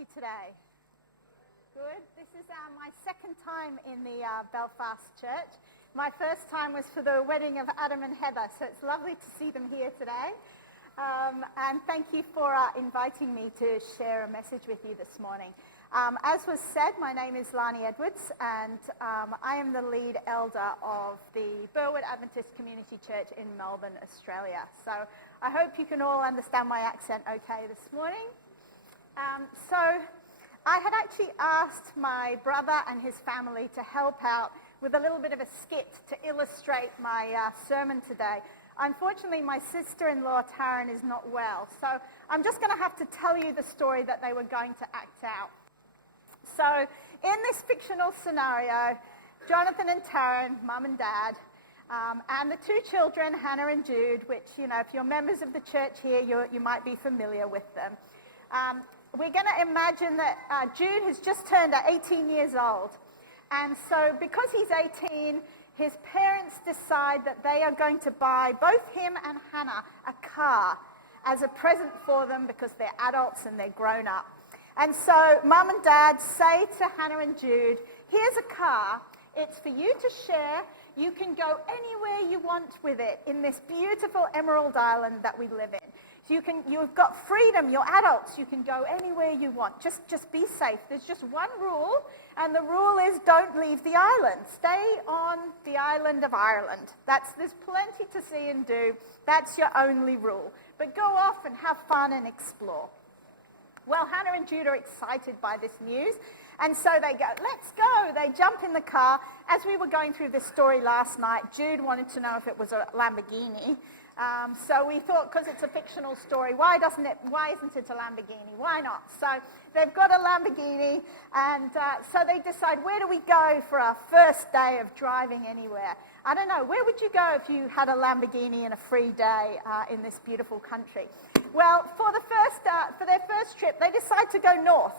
you today? Good. This is my second time in the Belfast church. My first time was for the wedding of Adam and Heather, so it's lovely to see them here today. And thank you for inviting me to share a message with you this morning. As was said, my name is Lani Edwards, and I am the lead elder of the Burwood Adventist Community Church in Melbourne, Australia. So I hope you can all understand my accent okay this morning. So I had actually asked my brother and his family to help out with a little bit of a skit to illustrate my sermon today. Unfortunately, my sister-in-law, Taryn, is not well, so I'm just going to have to tell you the story that they were going to act out. So in this fictional scenario, Jonathan and Taryn, mum and dad, and the two children, Hannah and Jude, which, you know, if you're members of the church here, you might be familiar with them. We're going to imagine that Jude has just turned 18 years old. And so because he's 18, his parents decide that they are going to buy both him and Hannah a car as a present for them because they're adults and they're grown up. And so mum and dad say to Hannah and Jude, here's a car, it's for you to share, you can go anywhere you want with it in this beautiful Emerald Island that we live in. So you've got freedom, you're adults, you can go anywhere you want, just be safe. There's just one rule, and the rule is don't leave the island. Stay on the island of Ireland. There's plenty to see and do, that's your only rule. But go off and have fun and explore. Well, Hannah and Jude are excited by this news, and so they go, let's go. They jump in the car. As we were going through this story last night, Jude wanted to know if it was a Lamborghini. So we thought, because it's a fictional story, why isn't it a Lamborghini? Why not? So they've got a Lamborghini, and so they decide, where do we go for our first day of driving anywhere? I don't know, where would you go if you had a Lamborghini and a free day in this beautiful country? Well, for their first trip, they decide to go north.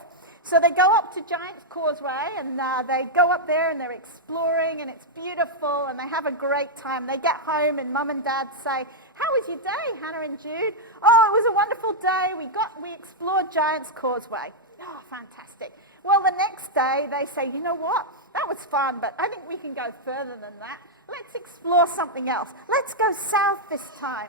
So they go up to Giant's Causeway, and they go up there, and they're exploring, and it's beautiful, and they have a great time. They get home, and mum and dad say, how was your day, Hannah and Jude? Oh, it was a wonderful day. We explored Giant's Causeway. Oh, fantastic. Well, the next day, they say, you know what? That was fun, but I think we can go further than that. Let's explore something else. Let's go south this time.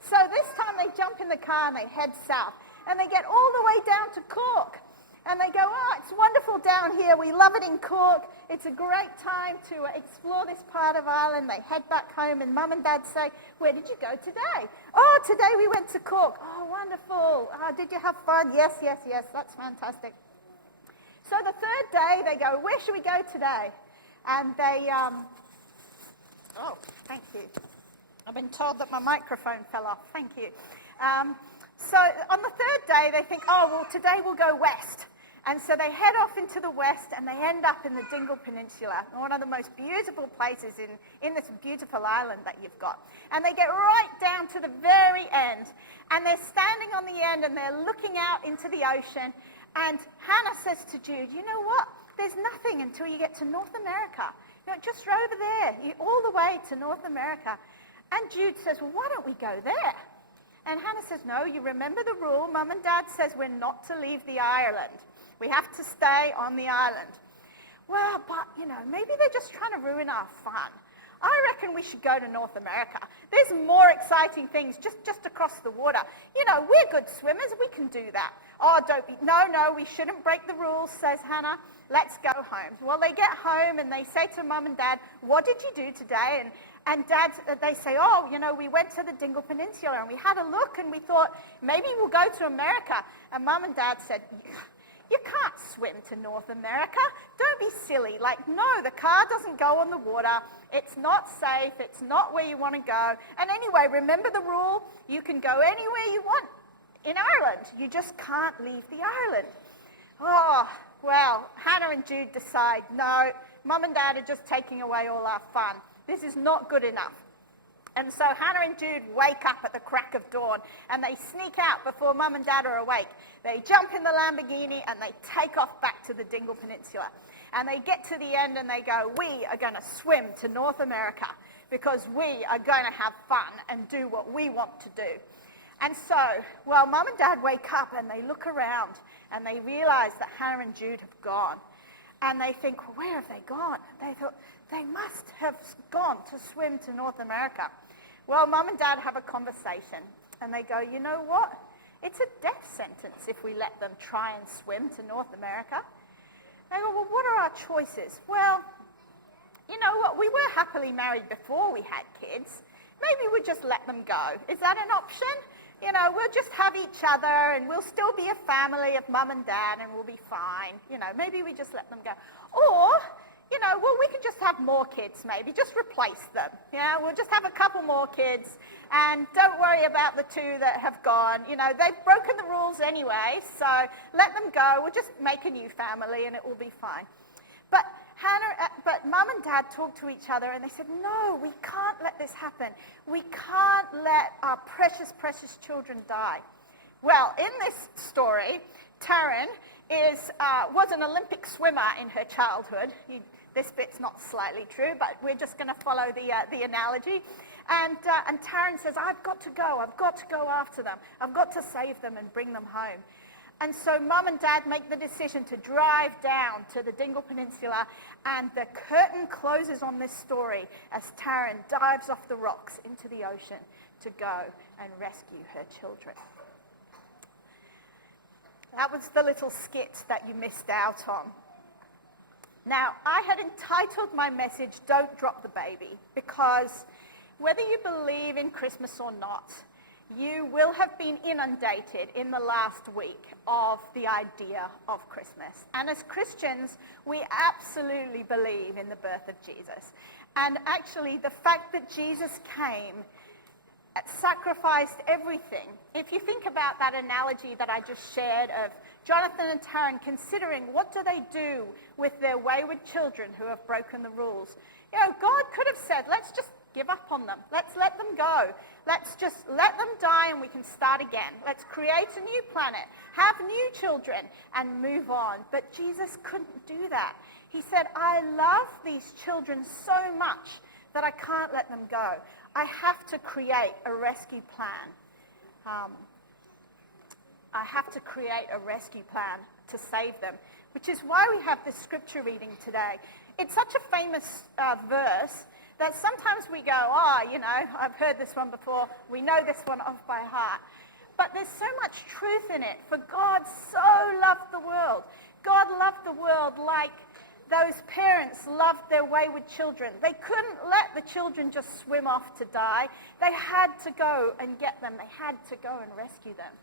So this time, they jump in the car, and they head south, and they get all the way down to Cork. And they go, oh, it's wonderful down here. We love it in Cork. It's a great time to explore this part of Ireland. They head back home, and mum and dad say, where did you go today? Oh, today we went to Cork. Oh, wonderful. Did you have fun? Yes, yes, yes. That's fantastic. So the third day, they go, where should we go today? And they, oh, thank you. I've been told that my microphone fell off. Thank you. So on the third day, they think, oh, well, today we'll go west. And so they head off into the west, and they end up in the Dingle Peninsula, one of the most beautiful places in this beautiful island that you've got. And they get right down to the very end, and they're standing on the end, and they're looking out into the ocean. And Hannah says to Jude, you know what? There's nothing until you get to North America. You know, just over there, all the way to North America. And Jude says, well, why don't we go there? And Hannah says, no, you remember the rule. Mum and Dad says we're not to leave the island. We have to stay on the island. Well, but, you know, maybe they're just trying to ruin our fun. I reckon we should go to North America. There's more exciting things just across the water. You know, we're good swimmers. We can do that. Oh, no, we shouldn't break the rules, says Hannah. Let's go home. Well, they get home, and they say to Mum and Dad, what did you do today? And Dad, they say, oh, you know, we went to the Dingle Peninsula, and we had a look, and we thought, maybe we'll go to America. And Mum and Dad said, you can't swim to North America. Don't be silly. Like, no, the car doesn't go on the water. It's not safe. It's not where you want to go. And anyway, remember the rule? You can go anywhere you want in Ireland. You just can't leave the island. Oh, well, Hannah and Jude decide, no, Mum and Dad are just taking away all our fun. This is not good enough. And so Hannah and Jude wake up at the crack of dawn, and they sneak out before Mum and Dad are awake. They jump in the Lamborghini, and they take off back to the Dingle Peninsula. And they get to the end, and they go, we are going to swim to North America because we are going to have fun and do what we want to do. And so, well, Mum and Dad wake up and they look around and they realize that Hannah and Jude have gone. And they think, well, where have they gone? They thought, they must have gone to swim to North America. Well, Mum and Dad have a conversation and they go, you know what? It's a death sentence if we let them try and swim to North America. They go, well, what are our choices? Well, you know what? We were happily married before we had kids. Maybe we'll just let them go. Is that an option? You know, we'll just have each other and we'll still be a family of Mum and Dad and we'll be fine. You know, maybe we just let them go. Or, you know, well, we could just have more kids maybe, just replace them. Yeah, we'll just have a couple more kids and don't worry about the two that have gone. You know, they've broken the rules anyway, so let them go. We'll just make a new family and it will be fine. But Mum and Dad talked to each other and they said, no, we can't let this happen. We can't let our precious, precious children die. Well, in this story, Taryn was an Olympic swimmer in her childhood. This bit's not slightly true, but we're just going to follow the analogy. And Taryn says, I've got to go after them. I've got to save them and bring them home. And so Mum and Dad make the decision to drive down to the Dingle Peninsula, and the curtain closes on this story as Taryn dives off the rocks into the ocean to go and rescue her children. That was the little skit that you missed out on. Now, I had entitled my message, Don't Drop the Baby, because whether you believe in Christmas or not, you will have been inundated in the last week of the idea of Christmas. And as Christians, we absolutely believe in the birth of Jesus. And actually, the fact that Jesus came sacrificed everything. If you think about that analogy that I just shared of Jonathan and Taryn considering what do they do with their wayward children who have broken the rules. You know, God could have said, let's just give up on them. Let's let them go. Let's just let them die and we can start again. Let's create a new planet, have new children, and move on. But Jesus couldn't do that. He said, I love these children so much that I can't let them go. I have to create a rescue plan. I have to create a rescue plan to save them, which is why we have this scripture reading today. It's such a famous verse that sometimes we go, you know, I've heard this one before. We know this one off by heart. But there's so much truth in it. For God so loved the world. God loved the world like those parents loved their wayward children. They couldn't let the children just swim off to die. They had to go and get them. They had to go and rescue them.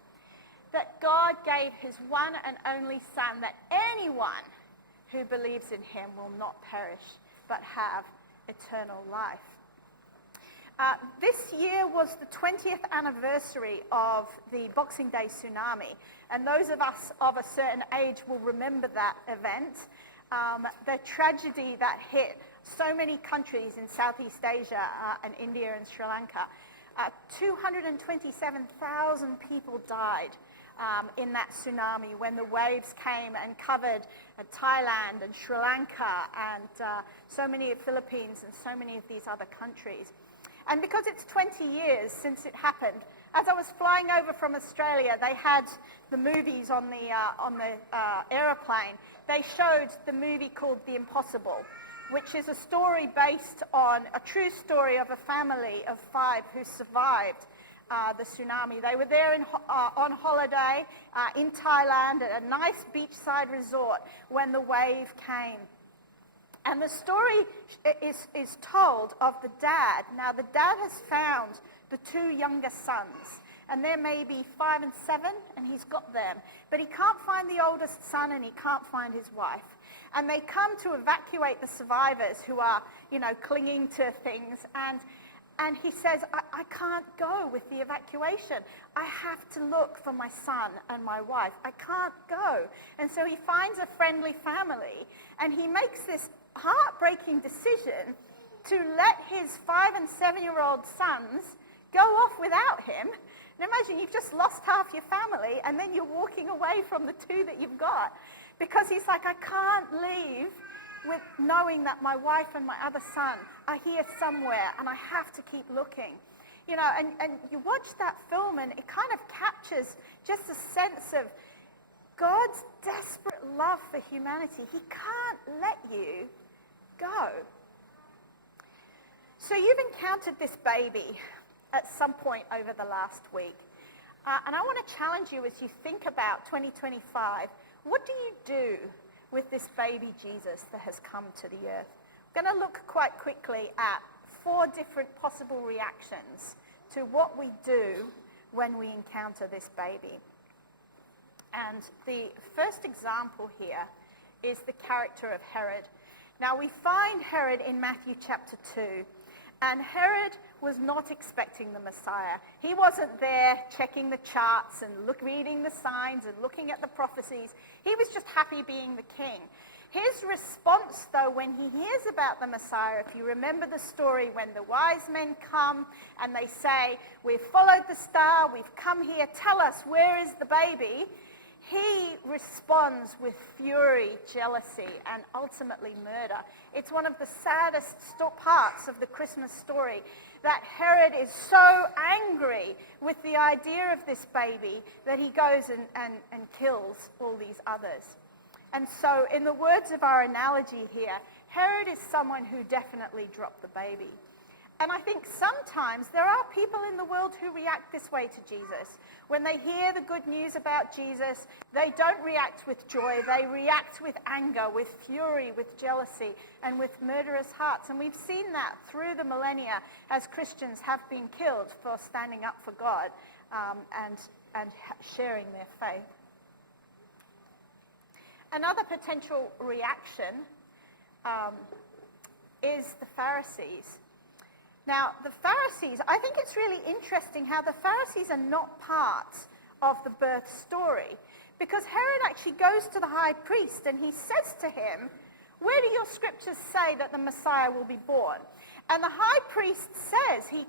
That God gave his one and only Son, that anyone who believes in him will not perish, but have eternal life. This year was the 20th anniversary of the Boxing Day tsunami, and those of us of a certain age will remember that event, the tragedy that hit so many countries in Southeast Asia and India and Sri Lanka. 227,000 people died in that tsunami when the waves came and covered Thailand and Sri Lanka and so many of the Philippines and so many of these other countries. And because it's 20 years since it happened, as I was flying over from Australia, they had the movies on the aeroplane. They showed the movie called The Impossible, which is a story based on a true story of a family of 5 who survived the tsunami. They were there on holiday in Thailand at a nice beachside resort when the wave came. And the story is told of the dad. Now, the dad has found the 2 younger sons, and they're maybe 5 and 7, and he's got them. But he can't find the oldest son, and he can't find his wife. And they come to evacuate the survivors who are, you know, clinging to things. And he says, I can't go with the evacuation. I have to look for my son and my wife. I can't go. And so he finds a friendly family, and he makes this heartbreaking decision to let his 5 and 7-year-old sons go off without him. And imagine you've just lost half your family, and then you're walking away from the 2 that you've got. Because he's like, I can't leave with knowing that my wife and my other son are here somewhere, and I have to keep looking. and you watch that film and it kind of captures just a sense of God's desperate love for humanity. He can't let you go. So you've encountered this baby at some point over the last week. And I want to challenge you as you think about 2025, what do you do with this baby Jesus that has come to the earth? I'm going to look quite quickly at 4 different possible reactions to what we do when we encounter this baby. And the first example here is the character of Herod. Now we find Herod in Matthew chapter 2. And Herod was not expecting the Messiah. He wasn't there checking the charts and reading the signs and looking at the prophecies. He was just happy being the king. His response, though, when he hears about the Messiah, if you remember the story when the wise men come and they say, "We've followed the star, we've come here, tell us, where is the baby?" He responds with fury, jealousy, and ultimately murder. It's one of the saddest parts of the Christmas story, that Herod is so angry with the idea of this baby that he goes and kills all these others. And so, in the words of our analogy here, Herod is someone who definitely dropped the baby. And I think sometimes there are people in the world who react this way to Jesus. When they hear the good news about Jesus, they don't react with joy. They react with anger, with fury, with jealousy, and with murderous hearts. And we've seen that through the millennia as Christians have been killed for standing up for God and sharing their faith. Another potential reaction is the Pharisees. Now, the Pharisees, I think it's really interesting how the Pharisees are not part of the birth story, because Herod actually goes to the high priest and he says to him, "Where do your scriptures say that the Messiah will be born?" And the high priest says, he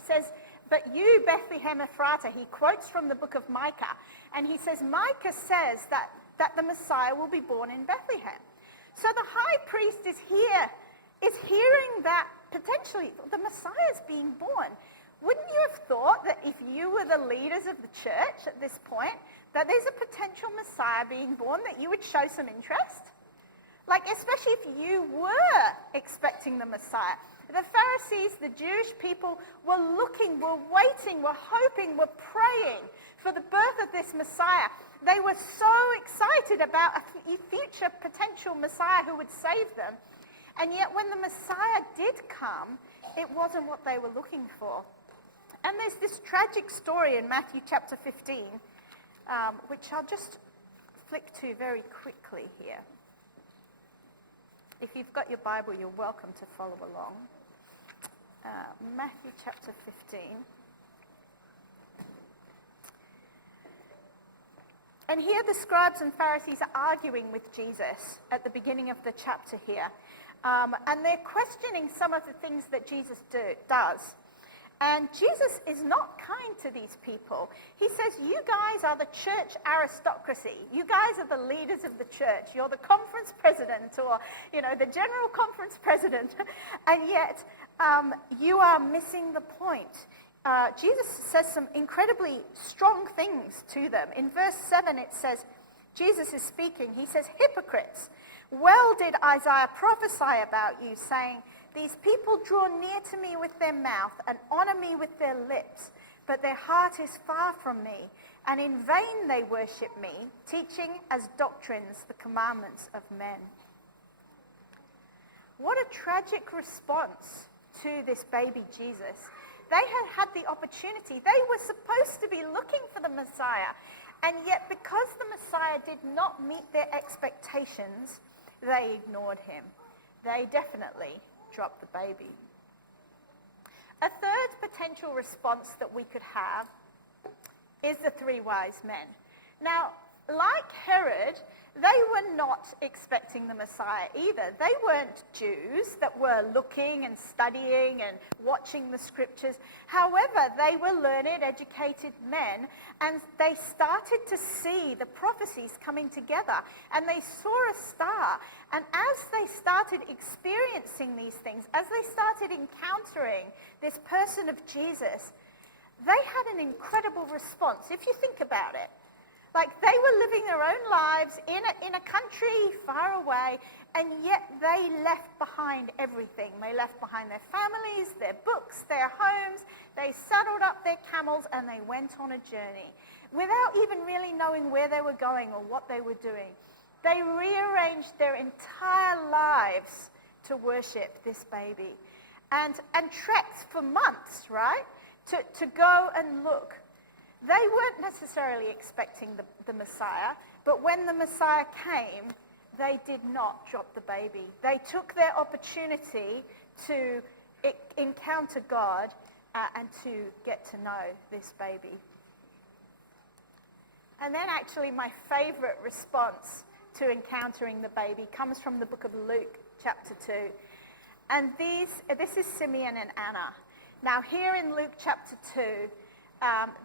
says, "But you, Bethlehem Ephratah," he quotes from the book of Micah, and he says, Micah says that the Messiah will be born in Bethlehem. So the high priest is hearing that potentially the Messiah is being born. Wouldn't you have thought that if you were the leaders of the church at this point, that there's a potential Messiah being born, that you would show some interest? Like, especially if you were expecting the Messiah. The Pharisees, the Jewish people, were looking, were waiting, were hoping, were praying for the birth of this Messiah. They were so excited about a future potential Messiah who would save them. And yet when the Messiah did come, it wasn't what they were looking for. And there's this tragic story in Matthew chapter 15, which I'll just flick to very quickly here. If you've got your Bible, you're welcome to follow along. Matthew chapter 15. And here the scribes and Pharisees are arguing with Jesus at the beginning of the chapter here. And they're questioning some of the things that Jesus does. And Jesus is not kind to these people. He says, "You guys are the church aristocracy. You guys are the leaders of the church. You're the conference president or, the general conference president. And yet you are missing the point." Jesus says some incredibly strong things to them. In verse 7 it says, Jesus is speaking. He says, "Hypocrites, well did Isaiah prophesy about you, saying, 'These people draw near to me with their mouth and honor me with their lips, but their heart is far from me, and in vain they worship me, teaching as doctrines the commandments of men.'" What a tragic response to this baby Jesus. They had the opportunity. They were supposed to be looking for the Messiah, and yet because the Messiah did not meet their expectations, they ignored him. They definitely dropped the baby. A third potential response that we could have is the 3 wise men. Now, like Herod, they were not expecting the Messiah either. They weren't Jews that were looking and studying and watching the scriptures. However, they were learned, educated men, and they started to see the prophecies coming together, and they saw a star. And as they started experiencing these things, as they started encountering this person of Jesus, they had an incredible response. If you think about it, like they were living their own lives in a country far away, and yet they left behind everything. They left behind their families, their books, their homes. They saddled up their camels and they went on a journey without even really knowing where they were going or what they were doing. They rearranged their entire lives to worship this baby and trekked for months, right, to go and look. They weren't necessarily expecting the Messiah, but when the Messiah came, they did not drop the baby. They took their opportunity to encounter God and to get to know this baby. And then actually my favorite response to encountering the baby comes from the book of Luke, chapter 2. And this is Simeon and Anna. Now here in Luke chapter 2,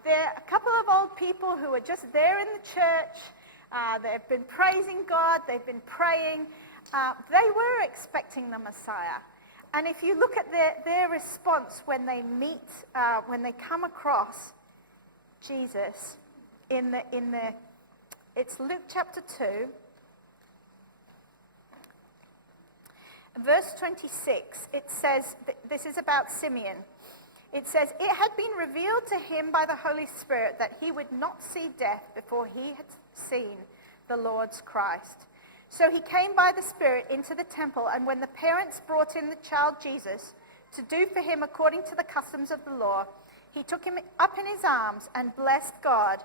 there are a couple of old people who are just there in the church. They've been praising God. They've been praying. They were expecting the Messiah. And if you look at their response when they meet, when they come across Jesus it's Luke chapter 2, verse 26. It says, this is about Simeon. It says, it had been revealed to him by the Holy Spirit that he would not see death before he had seen the Lord's Christ. So he came by the Spirit into the temple, and when the parents brought in the child Jesus to do for him according to the customs of the law, he took him up in his arms and blessed God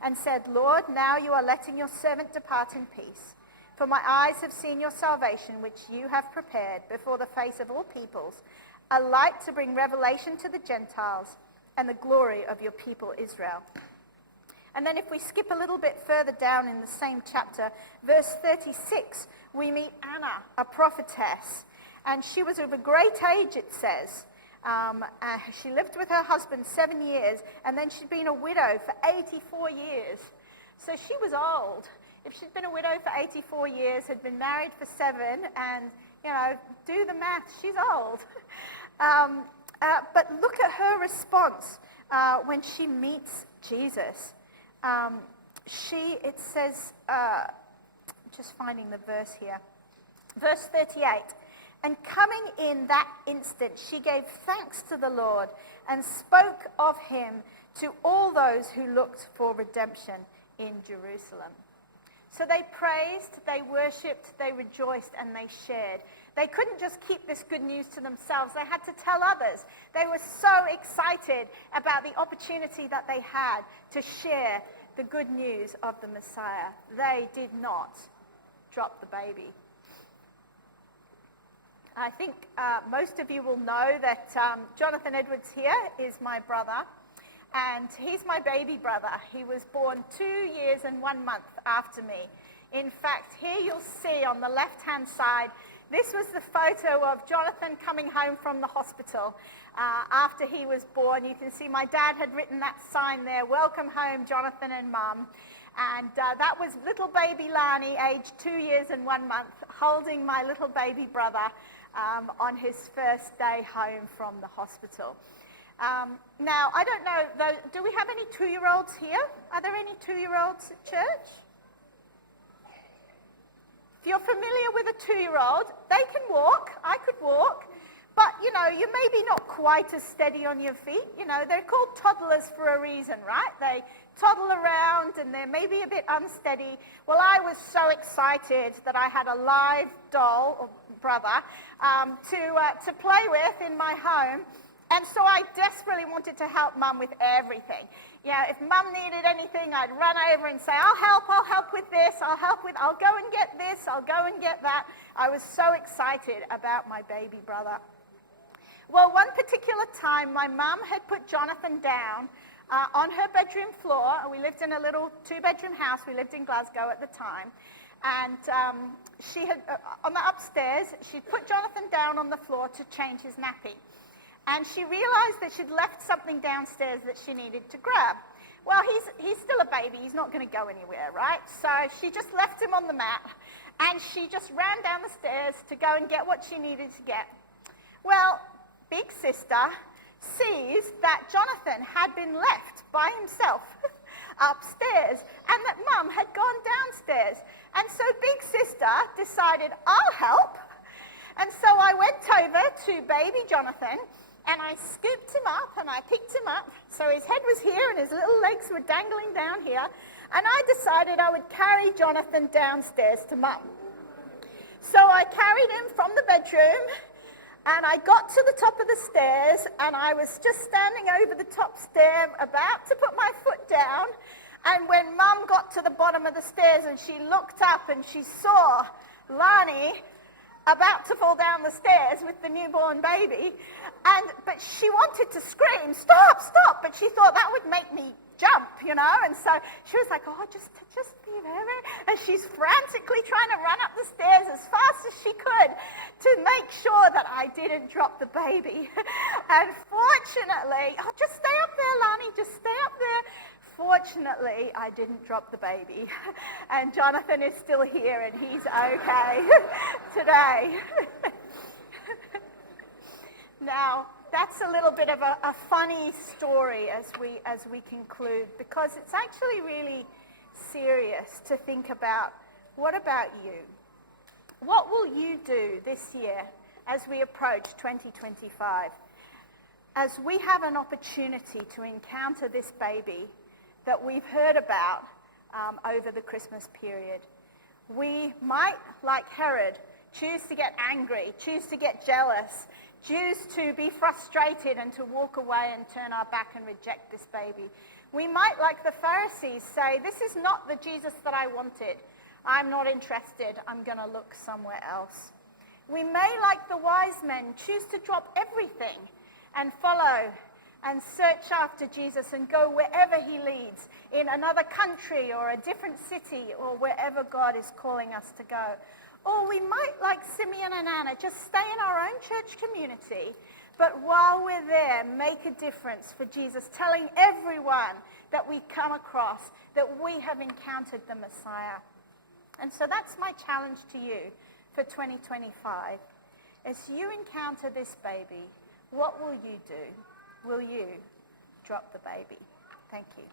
and said, Lord, now you are letting your servant depart in peace. For my eyes have seen your salvation, which you have prepared before the face of all peoples, a light to bring revelation to the Gentiles and the glory of your people Israel. And then if we skip a little bit further down in the same chapter, verse 36, we meet Anna, a prophetess. And she was of a great age, it says. She lived with her husband 7 years, and then she'd been a widow for 84 years. So she was old. If she'd been a widow for 84 years, had been married for 7, and, do the math, she's old. But look at her response when she meets Jesus. It says, just finding the verse here, verse 38, and coming in that instant, she gave thanks to the Lord and spoke of him to all those who looked for redemption in Jerusalem. So they praised, they worshipped, they rejoiced, and they shared. They couldn't just keep this good news to themselves. They had to tell others. They were so excited about the opportunity that they had to share the good news of the Messiah. They did not drop the baby. I think most of you will know that Jonathan Edwards here is my brother, and he's my baby brother. He was born 2 years and 1 month after me. In fact, here you'll see on the left-hand side, this was the photo of Jonathan coming home from the hospital after he was born. You can see my dad had written that sign there, welcome home, Jonathan and Mum. And that was little baby Lani, aged 2 years and 1 month, holding my little baby brother on his first day home from the hospital. Now, I don't know, though, do we have any 2-year-olds here? Are there any 2-year-olds at church? If you're familiar with a 2-year-old, they can walk. I could walk. But, you're maybe not quite as steady on your feet. They're called toddlers for a reason, right? They toddle around and they're maybe a bit unsteady. Well, I was so excited that I had a live doll, or brother, to play with in my home. And so I desperately wanted to help Mum with everything. If Mum needed anything, I'd run over and say, I'll help with this, I'll go and get this, I'll go and get that. I was so excited about my baby brother. Well, one particular time, my mum had put Jonathan down on her bedroom floor. We lived in a little 2-bedroom house. We lived in Glasgow at the time. And she had, on the upstairs, she'd put Jonathan down on the floor to change his nappy. And she realized that she'd left something downstairs that she needed to grab. Well, he's still a baby. He's not going to go anywhere, right? So she just left him on the mat, and she just ran down the stairs to go and get what she needed to get. Well, big sister sees that Jonathan had been left by himself upstairs and that Mum had gone downstairs. And so big sister decided, I'll help. And so I went over to baby Jonathan and I scooped him up and I picked him up. So his head was here and his little legs were dangling down here. And I decided I would carry Jonathan downstairs to Mum. So I carried him from the bedroom and I got to the top of the stairs and I was just standing over the top stair about to put my foot down. And when Mum got to the bottom of the stairs and she looked up and she saw Lani about to fall down the stairs with the newborn baby, but she wanted to scream, stop, stop, but she thought that would make me jump, and so she was like, oh, just be there, and she's frantically trying to run up the stairs as fast as she could to make sure that I didn't drop the baby. And fortunately, oh, just stay up there, Lani, just stay up there. Fortunately, I didn't drop the baby, and Jonathan is still here, and he's okay today. Now, that's a little bit of a funny story as we conclude, because it's actually really serious to think about, what about you? What will you do this year as we approach 2025? As we have an opportunity to encounter this baby that we've heard about over the Christmas period. We might, like Herod, choose to get angry, choose to get jealous, choose to be frustrated and to walk away and turn our back and reject this baby. We might, like the Pharisees, say, this is not the Jesus that I wanted. I'm not interested. I'm going to look somewhere else. We may, like the wise men, choose to drop everything and follow and search after Jesus and go wherever he leads, in another country or a different city or wherever God is calling us to go. Or we might, like Simeon and Anna, just stay in our own church community, but while we're there, make a difference for Jesus, telling everyone that we come across that we have encountered the Messiah. And so that's my challenge to you for 2025. As you encounter this baby, what will you do? Will you drop the baby? Thank you.